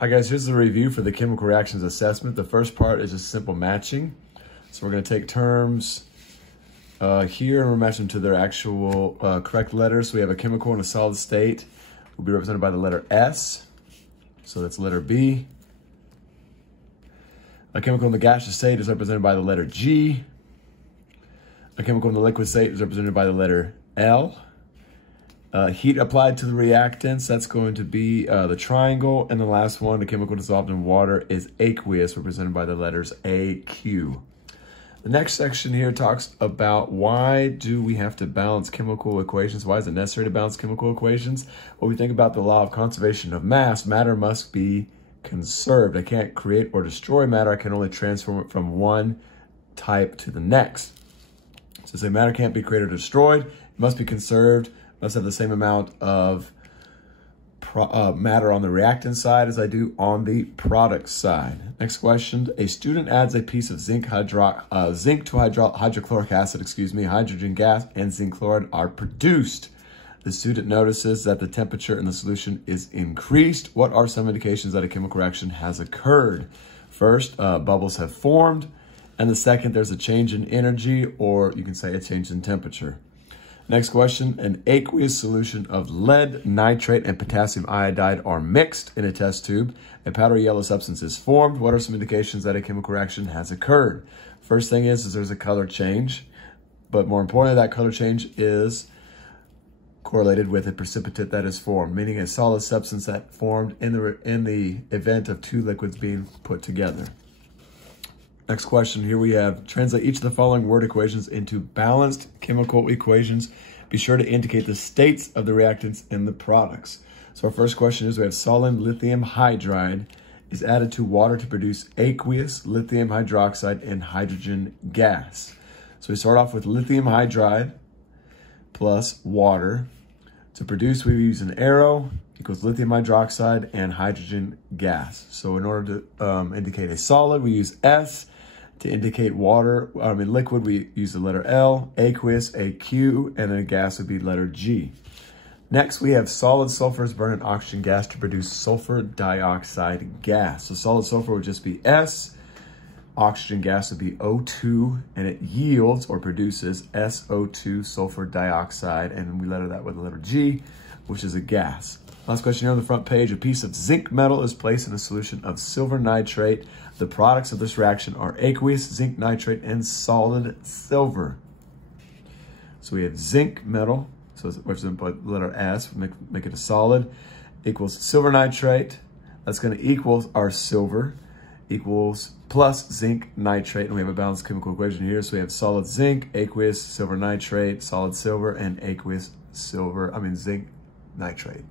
Hi guys, here's the review for the chemical reactions assessment. The first part is just simple matching. So we're going to take terms here and we're matching to their actual correct letters. So we have a chemical in a solid state will be represented by the letter S. So that's letter B. A chemical in the gaseous state is represented by the letter G. A chemical in the liquid state is represented by the letter L. Heat applied to the reactants, that's going to be the triangle. And the last one, the chemical dissolved in water, is aqueous, represented by the letters AQ. The next section here talks about why do we have to balance chemical equations? Why is it necessary to balance chemical equations? Well, we think about the law of conservation of mass. Matter must be conserved. I can't create or destroy matter. I can only transform it from one type to the next. So say matter can't be created or destroyed. It must be conserved. Must have the same amount of matter on the reactant side as I do on the product side. Next question. A student adds a piece of zinc to hydrochloric acid, hydrogen gas and zinc chloride are produced. The student notices that the temperature in the solution is increased. What are some indications that a chemical reaction has occurred? First, bubbles have formed. And the second, there's a change in energy, or you can say a change in temperature. Next question, an aqueous solution of lead, nitrate, and potassium iodide are mixed in a test tube. A powdery yellow substance is formed. What are some indications that a chemical reaction has occurred? First thing is there's a color change, but more importantly, that color change is correlated with a precipitate that is formed, meaning a solid substance that formed in the event of two liquids being put together. Next question, here we have, translate each of the following word equations into balanced chemical equations. Be sure to indicate the states of the reactants and the products. So our first question is, we have solid lithium hydride is added to water to produce aqueous lithium hydroxide and hydrogen gas. So we start off with lithium hydride plus water. To produce, we use an arrow equals lithium hydroxide and hydrogen gas. So in order to indicate a solid, we use S. To indicate liquid, we use the letter L, aqueous, AQ, and then a gas would be letter G. Next, we have solid sulfur is burning oxygen gas to produce sulfur dioxide gas. So solid sulfur would just be S, oxygen gas would be O2, and it yields or produces SO2, sulfur dioxide, and we letter that with the letter G, which is a gas. Last question here on the front page, a piece of zinc metal is placed in a solution of silver nitrate. The products of this reaction are aqueous, zinc nitrate, and solid silver. So we have zinc metal, so it's represented by the letter S, make it a solid, equals silver nitrate. That's going to equal our silver, equals plus zinc nitrate, and we have a balanced chemical equation here. So we have solid zinc, aqueous, silver nitrate, solid silver, and aqueous zinc nitrate.